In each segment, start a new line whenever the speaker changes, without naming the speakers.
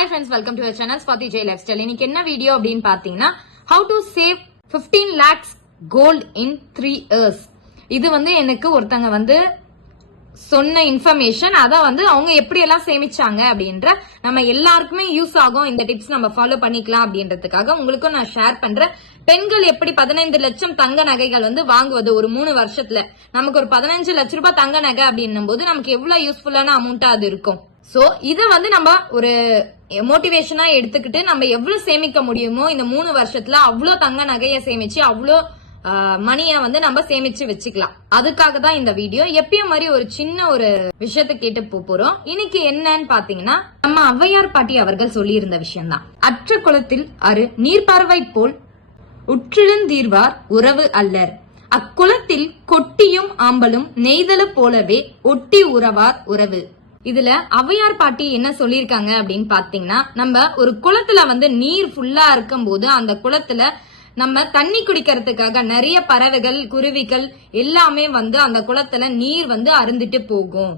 Hi friends welcome to channel Swathi Jai lifestyle இன்னைக்கு என்ன video அப்படின்னு பாத்தீங்கன்னா how to save 15 lakhs gold in three years இது வந்து எனக்கு ஒருத்தங்க வந்து சொன்ன இன்ஃபர்மேஷன் அதை வந்து அவங்க எப்படி எல்லாம் சேமிச்சாங்க அப்படின்ற நம்ம எல்லாருக்குமே யூஸ் ஆகும். இந்த டிப்ஸ் நம்ம ஃபாலோ பண்ணிக்கலாம் அப்படின்றதுக்காக உங்களுக்கும் நான் ஷேர் பண்றேன். பெண்கள் எப்படி பதினைந்து லட்சம் தங்க நகைகள் வந்து வாங்குவது ஒரு மூணு வருஷத்துல? நமக்கு ஒரு பதினஞ்சு லட்ச ரூபாய் தங்க நகை அப்படின்னும் போது நமக்கு எவ்வளவு யூஸ்ஃபுல்லான அமௌண்டா அது இருக்கும்? சோ இத வந்து நம்ம ஒரு மோட்டிவேஷனா எடுத்துக்கிட்டு நம்ம எவ்வளவு சேமிக்க முடியுமோ இந்த மூணு வருஷத்துல அவ்வளோ தங்க நகைய சேமிச்சு அவ்வளோ மணிய வந்து நம்ம சேமிச்சு வச்சுக்கலாம். அதுக்காக தான் இந்த வீடியோ எப்பயும் மாதிரி ஒரு சின்ன ஒரு விஷயத்த கேட்டு போறோம். இன்னைக்கு என்னன்னு பாத்தீங்கன்னா நம்ம ஔவையார் பாட்டி அவர்கள் சொல்லியிருந்த விஷயம்தான். அற்ற குளத்தில் அரு நீர்பார்வை போல் உற்றிழந்தீர்வார் உறவு அல்லர். அக்குளத்தில் கொட்டியும் ஆம்பலும் நெய்தல போலவே ஒட்டி உறவார் உறவு. இதுல ஔவையார் பாட்டி என்ன சொல்லியிருக்காங்க அப்படின்னு பாத்தீங்கன்னா நம்ம ஒரு குளத்துல வந்து நீர் ஃபுல்லா இருக்கும்போது அந்த குளத்துல நம்ம தண்ணி குடிக்கிறதுக்காக நிறைய பறவைகள் குருவிகள் எல்லாமே வந்து அந்த குளத்துல நீர் வந்து அருந்துட்டு போகும்.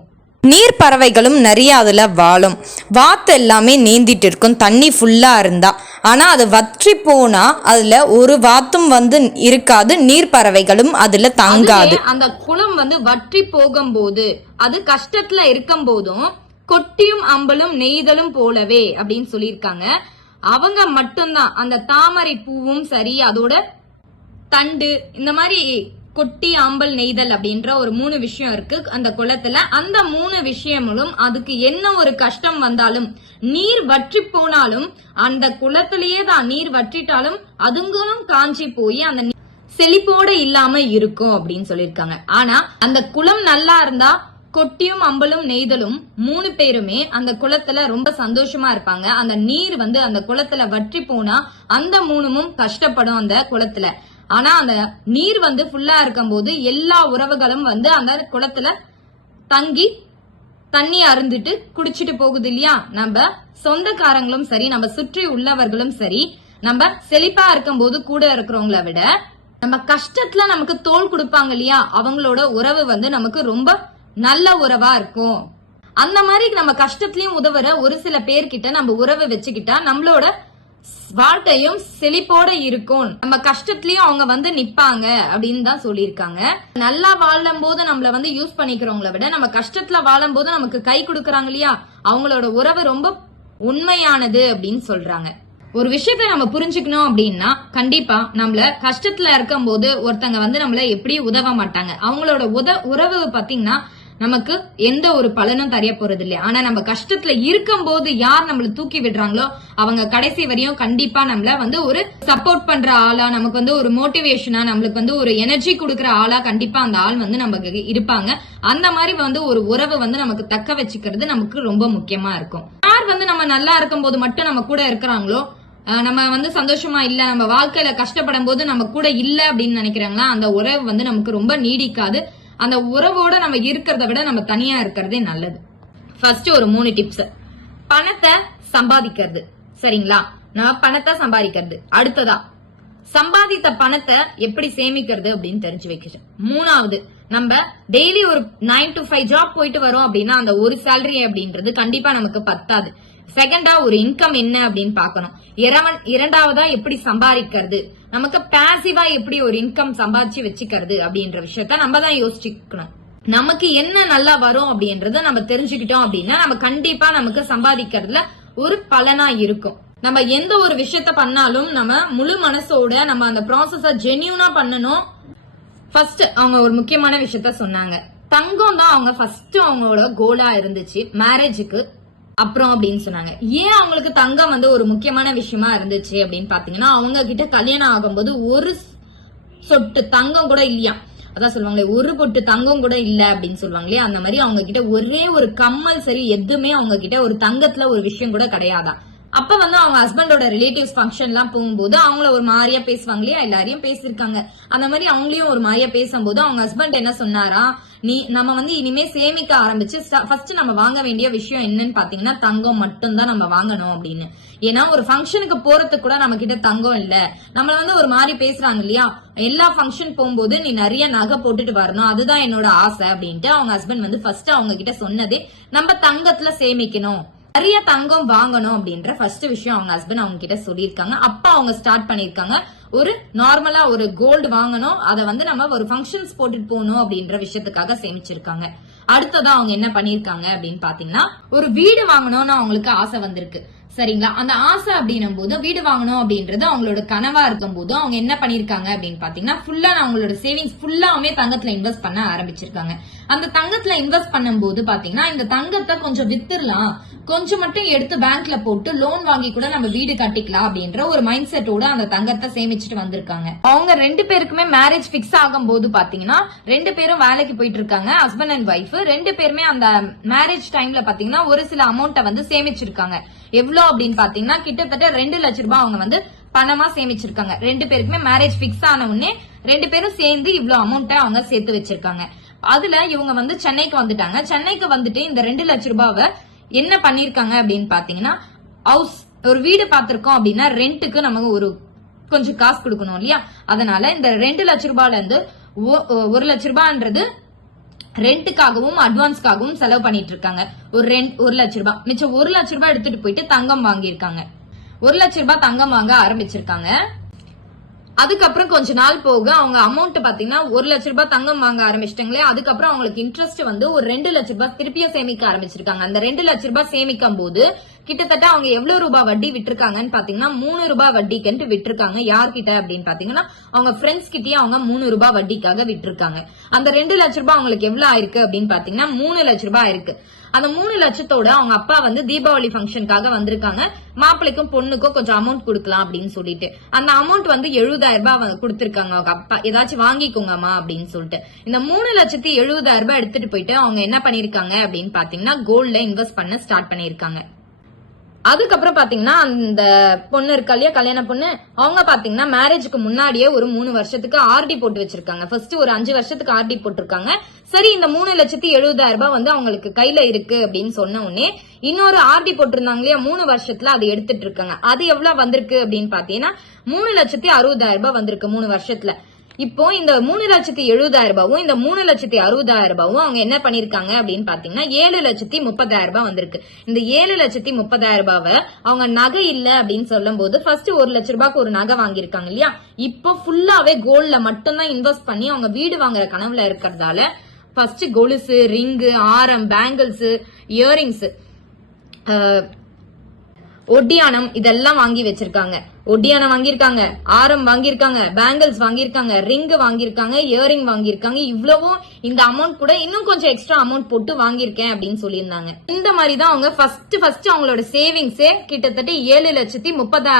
நீர் பறவைகளும் நிறைய அதில் வாழும். வாத்து எல்லாமே நீந்திட்டு இருக்கும். தண்ணி ஃபுல்லாக இருந்தால் ஆனால் அது வற்றி போனால் அதில் ஒரு வாத்தும் வந்து இருக்காது. நீர் பறவைகளும் அதில் தங்காது.
அந்த குளம் வந்து வற்றி போகும்போது அது கஷ்டத்தில் இருக்கும் போதும் கொட்டியும் அம்பலும் நெய்தலும் போலவே அப்படின்னு சொல்லியிருக்காங்க. அவங்க மட்டும்தான். அந்த தாமரை பூவும் சரி அதோட தண்டு இந்த மாதிரி கொட்டி ஆம்பல் நெய்தல் அப்படின்ற ஒரு மூணு விஷயம் இருக்கு. அந்த குளத்துல அந்த மூணு விஷயங்களும் அதுக்கு என்ன ஒரு கஷ்டம் வந்தாலும் நீர் வற்றி போனாலும் அந்த குளத்திலேயே தான் நீர் வற்றிட்டாலும் அதுங்களும் காஞ்சி போய் அந்த செழிப்போட இல்லாம இருக்கும் அப்படின்னு சொல்லியிருக்காங்க. ஆனா அந்த குளம் நல்லா இருந்தா கொட்டியும் அம்பலும் நெய்தலும் மூணு பேருமே அந்த குளத்துல ரொம்ப சந்தோஷமா இருப்பாங்க. அந்த நீர் வந்து அந்த குளத்துல வற்றி போனா அந்த மூணுமும் கஷ்டப்படும் அந்த குளத்துல. ஆனா அந்த நீர் வந்து ஃபுல்லா இருக்கும்போது எல்லா உறவுகளும் வந்து அந்த குளத்துல தங்கி தண்ணி அருந்துட்டு குடிச்சிட்டு போகுது இல்லையா? நம்ம சொந்தக்காரங்களும் சரி நம்ம சுற்றி உள்ளவர்களும் சரி நம்ம செழிப்பா இருக்கும்போது கூட இருக்கிறவங்கள விட நம்ம கஷ்டத்துல நமக்கு தோல் கொடுப்பாங்க இல்லையா? அவங்களோட உறவு வந்து நமக்கு ரொம்ப நல்ல உறவா இருக்கும். அந்த மாதிரி நம்ம கஷ்டத்துலயும் உதவுற ஒரு சில பேர்கிட்ட நம்ம உறவு வச்சுக்கிட்டா நம்மளோட வாழ்க்கையும் செழிப்போட இருக்கும். நம்ம கஷ்டத்துலயும் அவங்க வந்து நிப்பாங்க அப்படின்னு தான் சொல்லியிருக்காங்க. நல்லா வாழும் போது நம்மள வந்து யூஸ் பண்ணிக்கிறவங்கள விட நம்ம கஷ்டத்துல வாழும் போது நமக்கு கை கொடுக்கறாங்க இல்லையா? அவங்களோட உறவு ரொம்ப உண்மையானது அப்படின்னு சொல்றாங்க. ஒரு விஷயத்த நம்ம புரிஞ்சுக்கணும் அப்படின்னா கண்டிப்பா நம்மள கஷ்டத்துல இருக்கும்போது ஒருத்தங்க வந்து நம்மள எப்படி உதவ மாட்டாங்க. அவங்களோட உத உறவு பாத்தீங்கன்னா நமக்கு எந்த ஒரு பலனும் தெரிய போறது இல்லையா ஆனா நம்ம கஷ்டத்துல இருக்கும்போது யார் நம்மள தூக்கி விடுறாங்களோ அவங்க கடைசி வரையும் கண்டிப்பா நம்மள வந்து ஒரு சப்போர்ட் பண்ற ஆளா நமக்கு வந்து ஒரு மோட்டிவேஷனா நம்மளுக்கு வந்து ஒரு எனர்ஜி கொடுக்கற ஆளா கண்டிப்பா அந்த ஆள் வந்து நமக்கு இருப்பாங்க. அந்த மாதிரி வந்து ஒரு உறவு வந்து நமக்கு தக்க வச்சுக்கிறது நமக்கு ரொம்ப முக்கியமா இருக்கும். யார் வந்து நம்ம நல்லா இருக்கும் போது மட்டும் நம்ம கூட இருக்கிறாங்களோ நம்ம வந்து சந்தோஷமா இல்ல நம்ம வாழ்க்கையில கஷ்டப்படும் போது நம்ம கூட இல்ல அப்படின்னு நினைக்கிறாங்களா அந்த உறவு வந்து நமக்கு ரொம்ப நீடிக்காது. அந்த உறவோட நம்ம இருக்கிறத விட நம்ம தனியா இருக்கிறதே நல்லது. ஃபர்ஸ்ட் ஒரு மூணு டிப்ஸ் பணத்தை சம்பாதிக்கிறது. சரிங்களா? நான் பணத்தை சம்பாதிக்கிறது. அடுத்ததா சம்பாதித்த பணத்தை எப்படி சேமிக்கிறது அப்படின்னு தெரிஞ்சு வைக்கிறேன் மூணாவது நம்ம டெய்லி ஒரு நைன் டு ஃபைவ் ஜாப் போயிட்டு வரோம் அப்படின்னா அந்த ஒரு சேலரி அப்படின்றது கண்டிப்பா நமக்கு பத்தாது. செகண்டா ஒரு இன்கம் என்ன அப்படின்னு பார்க்கணும். இரவன் இரண்டாவதா எப்படி சம்பாதிக்கிறது? நமக்கு பேசிவா எப்படி ஒரு இன்கம் சம்பாதிச்சு வச்சுக்கிறது அப்படின்ற விஷயத்த நம்ம தான் யோசிச்சுக்கணும். நமக்கு என்ன நல்லா வரும் அப்படின்றத நம்ம தெரிஞ்சுக்கிட்டோம் அப்படின்னா நம்ம கண்டிப்பா நமக்கு சம்பாதிக்கிறதுல ஒரு பலனா இருக்கும். நம்ம எந்த ஒரு விஷயத்த பண்ணாலும் நம்ம முழு மனசோட நம்ம அந்த ப்ராசஸ ஜென்யூனா பண்ணணும். ஃபர்ஸ்ட் அவங்க ஒரு முக்கியமான விஷயத்த சொன்னாங்க. தங்கம் தான் அவங்க ஃபர்ஸ்ட் அவங்களோட கோலா இருந்துச்சு. மேரேஜுக்கு அப்புறம் அப்படின்னு சொன்னாங்க. ஏன் அவங்களுக்கு தங்கம் வந்து ஒரு முக்கியமான விஷயமா இருந்துச்சு அப்படின்னு பாத்தீங்கன்னா அவங்க கிட்ட கல்யாணம் ஆகும்போது ஒரு சொட்டு தங்கம் கூட இல்லையா அதான் சொல்லுவாங்களே ஒரு பொட்டு தங்கம் கூட இல்ல அப்படின்னு சொல்லுவாங்களே அந்த மாதிரி அவங்க கிட்ட ஒரே ஒரு கம்மல் சரி எதுவுமே அவங்க கிட்ட ஒரு தங்கத்துல ஒரு விஷயம் கூட கிடையாதான் அப்ப வந்து அவங்க ஹஸ்பண்டோட ரிலேட்டிவ்ஸ் ஃபங்க்ஷன் எல்லாம் போகும்போது அவங்கள ஒரு மாதிரியா பேசுவாங்க இல்லையா? எல்லாரையும் பேசியிருக்காங்க. அந்த மாதிரி அவங்களையும் ஒரு மாதிரியா பேசும்போது அவங்க ஹஸ்பண்ட் என்ன சொன்னாரா நீ நம்ம வந்து இனிமே சேமிக்க ஆரம்பிச்சு ஃபர்ஸ்ட் நம்ம வாங்க வேண்டிய விஷயம் என்னன்னு பாத்தீங்கன்னா தங்கம் மட்டும்தான் நம்ம வாங்கணும் அப்படின்னு. ஏன்னா ஒரு ஃபங்க்ஷனுக்கு போறதுக்கு கூட நம்ம கிட்ட தங்கம் இல்ல. நம்மள வந்து ஒரு மாதிரி பேசுறாங்க இல்லையா? எல்லா ஃபங்க்ஷன் போகும்போது நீ நிறைய நகை போட்டுட்டு வரணும். அதுதான் என்னோட ஆசை அப்படின்ட்டு அவங்க ஹஸ்பண்ட் வந்து ஃபர்ஸ்ட் அவங்க கிட்ட சொன்னதே நம்ம தங்கத்துல சேமிக்கணும். நிறைய தங்கம் வாங்கணும் அப்படின்ற ஃபர்ஸ்ட் விஷயம் அவங்க ஹஸ்பண்ட் அவங்க கிட்ட சொல்லியிருக்காங்க. அப்பா அவங்க ஸ்டார்ட் பண்ணிருக்காங்க ஒரு நார்மலா ஒரு கோல்டு வாங்கணும். அதை வந்து நம்ம ஒரு ஃபங்க்ஷன்ஸ் போட்டுட்டு போகணும் அப்படின்ற விஷயத்துக்காக சேமிச்சிருக்காங்க. அடுத்ததா அவங்க என்ன பண்ணிருக்காங்க அப்படின்னு பாத்தீங்கன்னா ஒரு வீடு வாங்கணும்னு அவங்களுக்கு ஆசை வந்திருக்கு. சரிங்களா? அந்த ஆசை அப்படின்னும் போது வீடு வாங்கணும் அப்படின்றது அவங்களோட கனவா இருக்கும் போது அவங்க என்ன பண்ணிருக்காங்க அப்படின்னு பாத்தீங்கன்னா ஃபுல்லா அவங்களோட சேவிங்ஸ் ஃபுல்லாவுமே தங்கத்துல இன்வெஸ்ட் பண்ண ஆரம்பிச்சிருக்காங்க. அந்த தங்கத்துல இன்வெஸ்ட் பண்ணும்போது பாத்தீங்கன்னா இந்த தங்கத்தை கொஞ்சம் வித்துடலாம். கொஞ்சம் மட்டும் எடுத்து பேங்க்ல போட்டு லோன் வாங்கி கூட நம்ம வீடு கட்டிக்கலாம் அப்படின்ற ஒரு மைண்ட் செட்டோட அந்த தங்கத்தை சேமிச்சுட்டு வந்திருக்காங்க. அவங்க ரெண்டு பேருக்குமே மேரேஜ் பிக்ஸ் ஆகும் போது பாத்தீங்கன்னா ரெண்டு பேரும் வேலைக்கு போயிட்டு இருக்காங்க ஹஸ்பண்ட் அண்ட் ஒய்ஃப் ரெண்டு பேருமே அந்த மேரேஜ் டைம்ல பாத்தீங்கன்னா ஒரு சில அமௌண்ட்டை வந்து சேமிச்சிருக்காங்க. எவ்வளவு அப்படின்னு பாத்தீங்கன்னா கிட்டத்தட்ட ரெண்டு லட்ச ரூபாய் அவங்க வந்து பணமா சேமிச்சிருக்காங்க. ரெண்டு பேருக்குமே மேரேஜ் பிக்ஸ் ஆன உடனே ரெண்டு பேரும் சேர்ந்து இவ்வளவு அமௌண்ட்டை அவங்க சேர்த்து வச்சிருக்காங்க. அதுல இவங்க வந்து சென்னைக்கு வந்துட்டாங்க. சென்னைக்கு வந்துட்டு இந்த ரெண்டு லட்ச ரூபாவை என்ன பண்ணிருக்காங்க அப்படின்னு பாத்தீங்கன்னா ஹவுஸ் ஒரு வீடு பார்த்திருக்கோம் அப்படின்னா ரெண்டுக்கு நமக்கு ஒரு கொஞ்சம் காசு கொடுக்கணும் இல்லையா? அதனால இந்த ரெண்டு லட்ச ரூபாயில இருந்து ஒ- ஒரு லட்ச ரூபான்றது ரெண்ட்டுக்காகவும் அட்வான்ஸ்க்காகவும் செலவு பண்ணிட்டு இருக்காங்க. ஒரு ரெண்ட் ஒரு லட்ச ரூபாய் மிச்சம் ஒரு லட்ச ரூபாய் எடுத்துட்டு போயிட்டு தங்கம் வாங்கியிருக்காங்க. ஒரு லட்ச ரூபாய் தங்கம் வாங்க ஆரம்பிச்சிருக்காங்க. அதுக்கப்புறம் கொஞ்ச நாள் போக அவங்க அமௌண்ட் பாத்தீங்கன்னா ஒரு லட்ச ரூபாய் தங்கம் வாங்க ஆரம்பிச்சிட்டாங்களே அதுக்கப்புறம் அவங்களுக்கு இன்ட்ரெஸ்ட் வந்து ஒரு ரெண்டு லட்ச ரூபாய் திருப்பியும் சேமிக்க ஆரம்பிச்சிருக்காங்க. அந்த ரெண்டு லட்ச ரூபாய் சேமிக்கும் போது கிட்டத்தட்ட அவங்க எவ்வளவு ரூபாய் வட்டி விட்டுருக்காங்கன்னு பாத்தீங்கன்னா மூணு ரூபாய் வட்டிக்குன்ட்டு விட்டுருக்காங்க. யார்கிட்ட அப்படின்னு பாத்தீங்கன்னா அவங்க ஃப்ரெண்ட்ஸ் கிட்டயே அவங்க மூணு ரூபாய் வட்டிக்காக விட்டுருக்காங்க. அந்த ரெண்டு லட்ச ரூபாய் அவங்களுக்கு எவ்வளவு ஆயிருக்கு அப்படின்னு பாத்தீங்கன்னா மூணு லட்ச ரூபாய் ஆயிருக்கு. அந்த மூணு லட்சத்தோட அவங்க அப்பா வந்து தீபாவளி ஃபங்க்ஷனுக்காக வந்திருக்காங்க. மாப்பிள்ளைக்கும் பொண்ணுக்கும் கொஞ்சம் அமௌண்ட் கொடுக்கலாம் அப்படின்னு சொல்லிட்டு. அந்த அமௌண்ட் வந்து எழுபதாயிரம் ரூபாய் கொடுத்திருக்காங்க அவங்க அப்பா. ஏதாச்சும் வாங்கிக்கோங்கம்மா அப்படின்னு சொல்லிட்டு. இந்த மூணு லட்சத்தி எழுபதாயிரம் ரூபாய் எடுத்துட்டு போயிட்டு அவங்க என்ன பண்ணிருக்காங்க அப்படின்னு பாத்தீங்கன்னா கோல்ட்ல இன்வெஸ்ட் பண்ண ஸ்டார்ட் பண்ணிருக்காங்க அதுக்கப்புறம் பாத்தீங்கன்னா அந்த பொண்ணு இருக்கா இல்லையா கல்யாண பொண்ணு? அவங்க பாத்தீங்கன்னா மேரேஜுக்கு முன்னாடியே ஒரு மூணு வருஷத்துக்கு ஆர்டி போட்டு வச்சிருக்காங்க. ஃபர்ஸ்ட் ஒரு அஞ்சு வருஷத்துக்கு ஆர்டி போட்டிருக்காங்க. சரி இந்த மூணு லட்சத்தி எழுபதாயிரம் ரூபாய் வந்து அவங்களுக்கு கையில இருக்கு அப்படின்னு சொன்ன உடனே இன்னொரு ஆர்டி போட்டிருந்தாங்க இல்லையா மூணு வருஷத்துல அதை எடுத்துட்டு இருக்காங்க. அது எவ்வளவு வந்திருக்கு அப்படின்னு பாத்தீங்கன்னா மூணு லட்சத்தி அறுபதாயிரம் ரூபாய் வந்திருக்கு மூணு வருஷத்துல. இப்போ இந்த மூணு லட்சத்தி எழுபதாயிரம் ரூபாவும் இந்த மூணு லட்சத்தி அறுபதாயிரம் ரூபாவும் அவங்க என்ன பண்ணிருக்காங்க அப்படின்னு பாத்தீங்கன்னா ஏழு லட்சத்தி முப்பதாயிரம் ரூபாய் வந்திருக்கு. இந்த ஏழு லட்சத்தி முப்பதாயிரம் ரூபாவை அவங்க நகை இல்ல அப்படின்னு சொல்லும் போது ஃபர்ஸ்ட் ஒரு லட்ச ரூபாய்க்கு ஒரு நகை வாங்கியிருக்காங்க இல்லையா? இப்போ ஃபுல்லாவே கோல்ட்ல மட்டும்தான் இன்வெஸ்ட் பண்ணி அவங்க வீடு வாங்குற கனவுல இருக்கிறதால ஃபர்ஸ்ட் கொலுசு ரிங்கு ஆரம் பேங்கிள்ஸ் இயரிங்ஸ் ஒட்டியானம் இதெல்லாம் வாங்கி வச்சிருக்காங்க. ஒட்டியானம் வாங்கியிருக்காங்க ஆரம் வாங்கியிருக்காங்க பேங்கிள்ஸ் வாங்கியிருக்காங்க ரிங் வாங்கியிருக்காங்க இயரிங் வாங்கியிருக்காங்க. இவ்வளவும் இந்த அமௌண்ட் கூட இன்னும் கொஞ்சம் எக்ஸ்ட்ரா அமௌண்ட் போட்டு வாங்கியிருக்கேன் அப்படின்னு சொல்லியிருந்தாங்க. இந்த மாதிரி தான் அவங்க ஃபர்ஸ்ட் ஃபர்ஸ்ட் அவங்களோட சேவிங்ஸே கிட்டத்தட்ட ஏழு லட்சத்தி முப்பதா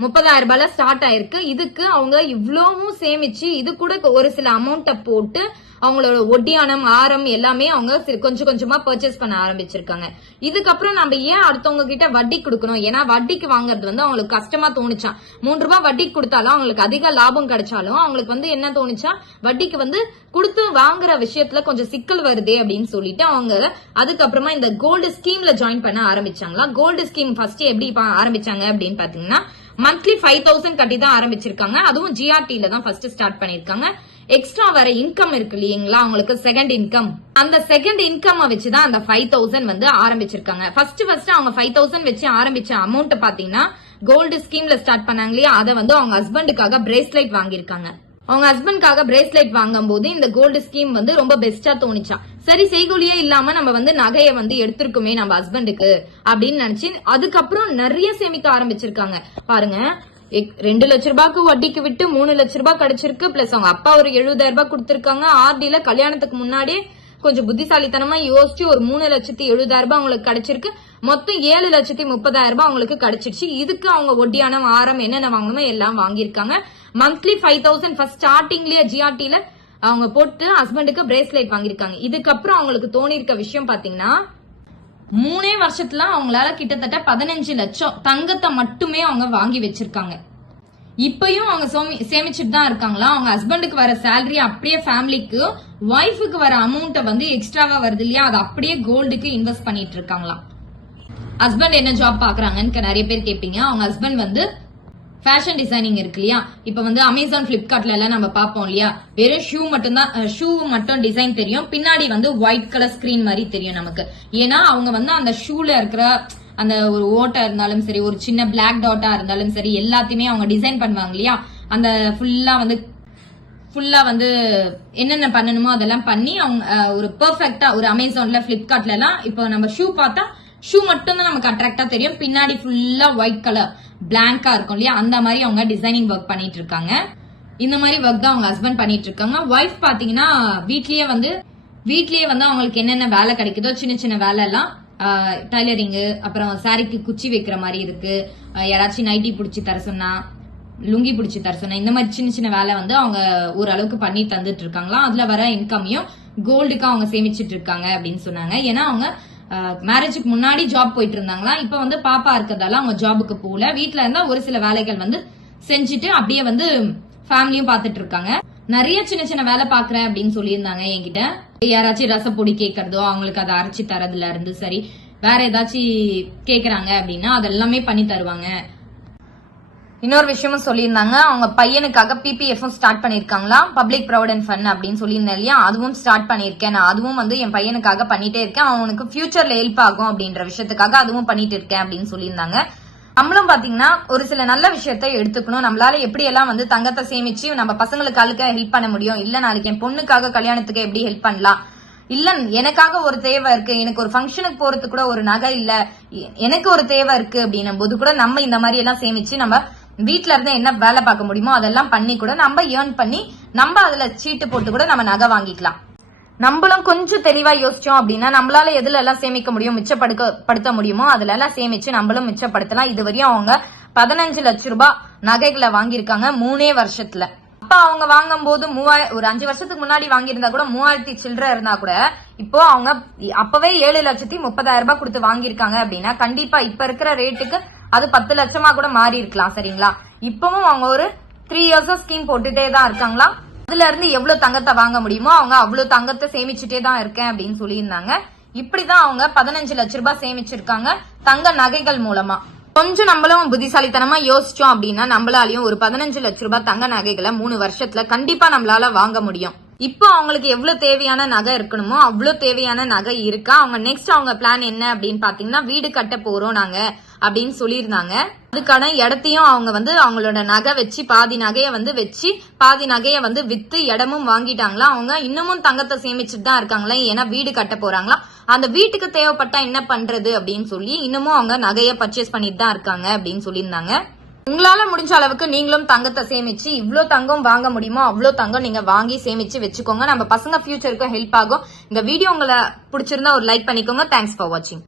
முப்பதாயிரம் ரூபாயில ஸ்டார்ட் ஆயிருக்கு. இதுக்கு அவங்க இவ்வளவும் சேமிச்சு இது கூட ஒரு சில அமௌண்ட்டை போட்டு அவங்களோட ஒட்டியானம் ஆரம் எல்லாமே அவங்க கொஞ்சம் கொஞ்சமா பர்ச்சேஸ் பண்ண ஆரம்பிச்சிருக்காங்க. இதுக்கப்புறம் நம்ம ஏன் அடுத்தவங்க கிட்ட வட்டி கொடுக்கணும்? ஏன்னா வட்டிக்கு வாங்குறது வந்து அவங்களுக்கு கஷ்டமா தோணுச்சா? மூன்று ரூபாய் வட்டிக்கு கொடுத்தாலும் அவங்களுக்கு அதிக லாபம் கிடைச்சாலும் அவங்களுக்கு வந்து என்ன தோணுச்சா? வட்டிக்கு வந்து கொடுத்து வாங்குற விஷயத்துல கொஞ்சம் சிக்கல் வருதே அப்படின்னு சொல்லிட்டு அவங்க அதுக்கப்புறமா இந்த கோல்டு ஸ்கீம்ல ஜாயின் பண்ண ஆரம்பிச்சாங்களா? கோல்டு ஸ்கீம் ஃபர்ஸ்ட் எப்படி ஆரம்பிச்சாங்க அப்படின்னு பாத்தீங்கன்னா மந்த்லி ஃபைவ் தௌசண்ட் கட்டி தான் ஆரம்பிச்சிருக்காங்க. அதுவும் ஜிஆர்டில தான் ஃபர்ஸ்ட் ஸ்டார்ட் பண்ணிருக்காங்க. எக்ஸ்ட்ரா வர இன்கம் இருக்கு இல்லைங்களா? அவங்களுக்கு செகண்ட் இன்கம் அந்த செகண்ட் இன்கம் வச்சுதான் அந்த ஃபைவ் தௌசண்ட் வந்து ஆரம்பிச்சிருக்காங்க. ஃபர்ஸ்ட் ஃபர்ஸ்ட் அவங்க ஃபைவ் தௌசண்ட் வச்சு ஆரம்பிச்ச அமௌண்ட் பாத்தீங்கன்னா கோல்டு ஸ்கீம்ல ஸ்டார்ட் பண்ணாங்க இல்லையா? அதை வந்து அவங்க ஹஸ்பண்டுக்காக பிரேஸ்லெட் வாங்கியிருக்காங்க. அவங்க ஹஸ்பண்ட்காக பிரேஸ்லெட் வாங்கும்போது இந்த கோல்டு ஸ்கீம் வந்து ரொம்ப பெஸ்டா தோணுச்சா? சரி செய்கூலியே இல்லாம நம்ம வந்து நகையை வந்து எடுத்திருக்குமே நம்ம ஹஸ்பண்டுக்கு அப்படின்னு நினைச்சு அதுக்கப்புறம் நிறைய சேமிக்க ஆரம்பிச்சிருக்காங்க. பாருங்க ரெண்டு லட்ச ரூபாய்க்கு வட்டிக்கு விட்டு மூணு லட்ச ரூபாய் கிடைச்சிருக்கு. பிளஸ் அவங்க அப்பா ஒரு எழுபதாயிரம் ரூபாய் கொடுத்திருக்காங்க. ஆர்டில கல்யாணத்துக்கு முன்னாடியே கொஞ்சம் புத்திசாலித்தனமா யோசிச்சு ஒரு மூணு லட்சத்தி எழுபதாயிரம் ரூபாய் அவங்களுக்கு கிடைச்சிருக்கு. மொத்தம் ஏழு லட்சத்தி முப்பதாயிரம் ரூபாய் அவங்களுக்கு கிடைச்சிருச்சு. இதுக்கு அவங்க ஒட்டியான வாரம் என்னென்ன வாங்கணுமோ எல்லாம் வாங்கியிருக்காங்க. மந்த்லி ஃபைவ் தௌசண்ட் ஃபர்ஸ்ட் ஸ்டார்டிங்லயே ஜிஆர்டில அவங்க போட்டு ஹஸ்பண்டுக்கு பிரேஸ்லெட் வாங்கியிருக்காங்க. இதுக்கப்புறம் அவங்களுக்கு தோணிருக்க விஷயம் பாத்தீங்கன்னா மூணே வருஷத்துல அவங்களால கிட்டத்தட்ட பதினஞ்சு லட்சம் தங்கத்தை மட்டுமே அவங்க வாங்கி வச்சிருக்காங்க. இப்பயும் அவங்க சோமி- சேமிச்சுட்டு தான் இருக்காங்களா? அவங்க ஹஸ்பண்டுக்கு வர சேலரி அப்படியே ஃபேமிலிக்கு ஒய்ஃபுக்கு வர அமௌண்ட்டை வந்து எக்ஸ்ட்ராவா வருது இல்லையா? அதை அப்படியே கோல்டுக்கு இன்வெஸ்ட் பண்ணிட்டு இருக்காங்களாம். ஹஸ்பண்ட் என்ன ஜாப் பாக்குறாங்கன்னு நிறைய பேர் கேட்பீங்க அவங்க ஹஸ்பண்ட் வந்து ஃபேஷன் டிசைனிங் இருக்கு இல்லையா? இப்ப வந்து அமேசான் பிளிப்கார்ட்ல எல்லாம் நம்ம பார்ப்போம் இல்லையா? வெறும் ஷூ மட்டும் தான் ஷூ மட்டும் டிசைன் தெரியும். பின்னாடி வந்து ஒயிட் கலர் ஸ்கிரீன் மாதிரி தெரியும் நமக்கு. ஏன்னா அவங்க வந்து அந்த ஷூல இருக்கிற அந்த ஒரு ஓட்டை இருந்தாலும் சரி ஒரு சின்ன பிளாக் டாட்டா இருந்தாலும் சரி எல்லாத்தையுமே அவங்க டிசைன் பண்ணுவாங்க இல்லையா? அந்த ஃபுல்லா வந்து ஃபுல்லா வந்து என்னென்ன பண்ணணுமோ அதெல்லாம் பண்ணி அவங்க ஒரு பெர்ஃபெக்டா ஒரு அமேசான்ல பிளிப்கார்ட்ல எல்லாம் இப்போ நம்ம ஷூ பார்த்தா ஷூ மட்டும் தான் நமக்கு அட்ராக்டா தெரியும். பின்னாடி ஃபுல்லா ஒயிட் கலர் பிளாங்கா இருக்கும் இல்லையா? அந்த மாதிரி அவங்க டிசைனிங் ஒர்க் பண்ணிட்டு இருக்காங்க இந்த மாதிரி ஒர்க் தான் அவங்க ஹஸ்பண்ட் பண்ணிட்டு இருக்காங்க ஒய்ஃப் பாத்தீங்கன்னா வீட்லயே வந்து வீட்லயே வந்து அவங்களுக்கு என்னென்ன வேலை கிடைக்குதோ சின்ன சின்ன வேலை எல்லாம் டைலரிங்கு அப்புறம் சாரிக்கு குச்சி வைக்கிற மாதிரி இருக்கு. யாராச்சும் நைட்டி பிடிச்சி தர சொன்னா லுங்கி பிடிச்சி தர சொன்னா இந்த மாதிரி சின்ன சின்ன வேலை வந்து அவங்க ஓரளவுக்கு பண்ணி தந்துட்டு இருக்காங்களாம் அதுல வர இன்கமையும் கோல்டுக்கு அவங்க சேமிச்சிட்டு இருக்காங்க அப்படின்னு சொன்னாங்க. ஏன்னா அவங்க மேரேஜுக்கு முன்னாடி ஜாப் போயிட்டு இருந்தாங்களா இப்ப வந்து பாப்பா இருக்கிறதால அவங்க ஜாபுக்கு போகல. வீட்டில் இருந்தா ஒரு சில வேலைகள் வந்து செஞ்சுட்டு அப்படியே வந்து ஃபேமிலியும் பார்த்துட்டு இருக்காங்க. நிறைய சின்ன சின்ன வேலை பாக்குறேன் அப்படின்னு சொல்லியிருந்தாங்க என்கிட்ட. யாராச்சும் ரசப்பொடி கேட்கறதோ அவங்களுக்கு அதை அரைச்சி தரதுல இருந்து சரி வேற ஏதாச்சும் கேக்குறாங்க அப்படின்னா அதெல்லாமே பண்ணி தருவாங்க. இன்னொரு விஷயமும் சொல்லியிருந்தாங்க. அவங்க பையனுக்காக பிபிஎஃப்பும் ஸ்டார்ட் பண்ணியிருக்காங்களா? பப்ளிக் ப்ரொவிடென்ட் ஃபண்ட் அப்படின்னு சொல்லியிருந்தேன் இல்லையா? அதுவும் ஸ்டார்ட் பண்ணியிருக்கேன். நான் அதுவும் வந்து என் பையனுக்காக பண்ணிட்டே இருக்கேன். அவனுக்கு ஃபியூச்சர்ல ஹெல்ப் ஆகும் அப்படின்ற விஷயத்துக்காக அதுவும் பண்ணிட்டு இருக்கேன் அப்படின்னு சொல்லியிருந்தாங்க. நம்மளும் பாத்தீங்கன்னா ஒரு சில நல்ல விஷயத்த எடுத்துக்கணும். நம்மளால எப்படி எல்லாம் வந்து தங்கத்தை சேமிச்சு நம்ம பசங்களுக்கு அழுக்க ஹெல்ப் பண்ண முடியும்? இல்ல நாளைக்கு என் பொண்ணுக்காக கல்யாணத்துக்கு எப்படி ஹெல்ப் பண்ணலாம்? இல்ல எனக்காக ஒரு தேவை இருக்கு. எனக்கு ஒரு ஃபங்க்ஷனுக்கு போறதுக்கு கூட ஒரு நகை இல்ல. எனக்கு ஒரு தேவை இருக்கு அப்படின்னும் போது கூட நம்ம இந்த மாதிரி எல்லாம் சேமிச்சு நம்ம வீட்ல இருந்து என்ன வேலை பார்க்க முடியுமோ அதெல்லாம் பண்ணி கூட நம்ம ஏர்ன் பண்ணி நம்ம அதுல சீட்டு போட்டு கூட நம்ம நகை வாங்கிக்கலாம். நம்மளும் கொஞ்சம் தெளிவா யோசிச்சோம் அப்படின்னா நம்மளால எதுல எல்லாம் சேமிக்க முடியும் மிச்சப்படுக்க படுத்த முடியுமோ அதுல எல்லாம் சேமிச்சு நம்மளும் மிச்சப்படுத்தலாம். இது வரையும் அவங்க பதினஞ்சு லட்ச ரூபாய் நகைகளை வாங்கியிருக்காங்க மூணே வருஷத்துல. அப்ப அவங்க வாங்கும் போது மூவாயிரம் ஒரு அஞ்சு வருஷத்துக்கு முன்னாடி வாங்கியிருந்தா கூட மூவாயிரத்தி சில்லற இருந்தா கூட இப்போ அவங்க அப்பவே ஏழு லட்சத்தி முப்பதாயிரம் ரூபாய் கொடுத்து வாங்கியிருக்காங்க அப்படின்னா கண்டிப்பா இப்ப இருக்கிற ரேட்டுக்கு அது பத்து லட்சமா கூட மாறி இருக்கலாம் சரிங்களா? இப்பவும் அவங்க ஒரு த்ரீ இயர்ஸா ஸ்கீம் போட்டுட்டே தான் இருக்காங்களா? அதுல இருந்து எவ்வளவு தங்கத்தை வாங்க முடியுமோ அவங்க அவ்வளவு தங்கத்தை சேமிச்சுட்டே தான் இருக்கேன் அப்படின்னு சொல்லியிருந்தாங்க. இப்படிதான் அவங்க பதினஞ்சு லட்ச ரூபாய் சேமிச்சிருக்காங்க தங்க நகைகள் மூலமா. கொஞ்சம் நம்மளும் புத்திசாலித்தனமா யோசிச்சோம் அப்படின்னா நம்மளாலையும் ஒரு பதினஞ்சு லட்ச ரூபாய் தங்க நகைகளை மூணு வருஷத்துல கண்டிப்பா நம்மளால வாங்க முடியும். இப்போ அவங்களுக்கு எவ்வளவு தேவையான நகை இருக்கணுமோ அவ்வளவு தேவையான நகை இருக்கா? அவங்க நெக்ஸ்ட் அவங்க பிளான் என்ன அப்படின்னு பாத்தீங்கன்னா வீடு கட்ட போறோம் நாங்க. அப்படின்னு சொல்லியிருந்தாங்க. அதுக்கான இடத்தையும் அவங்க வந்து அவங்களோட நகை வச்சு பாதி நகையை வந்து வச்சு பாதி நகையை வந்து வித்து இடமும் வாங்கிட்டாங்களா அவங்க இன்னமும் தங்கத்தை சேமிச்சுட்டு தான் இருக்காங்களா ஏன்னா வீடு கட்ட போறாங்களா அந்த வீட்டுக்கு தேவைப்பட்டா என்ன பண்றது அப்படின்னு சொல்லி இன்னமும் அவங்க நகையை பர்ச்சேஸ் பண்ணிட்டு தான் இருக்காங்க அப்படின்னு சொல்லியிருந்தாங்க. உங்களால முடிஞ்ச அளவுக்கு நீங்களும் தங்கத்தை சேமிச்சு இவ்வளோ தங்கம் வாங்க முடியுமோ அவ்வளோ தங்கம் நீங்க வாங்கி சேமிச்சு வச்சுக்கோங்க. நம்ம பசங்க ஃபியூச்சருக்கும் ஹெல்ப் ஆகும். இந்த வீடியோ உங்களை பிடிச்சிருந்தா ஒரு லைக் பண்ணிக்கோங்க. தேங்க்ஸ் ஃபார் வாட்சிங்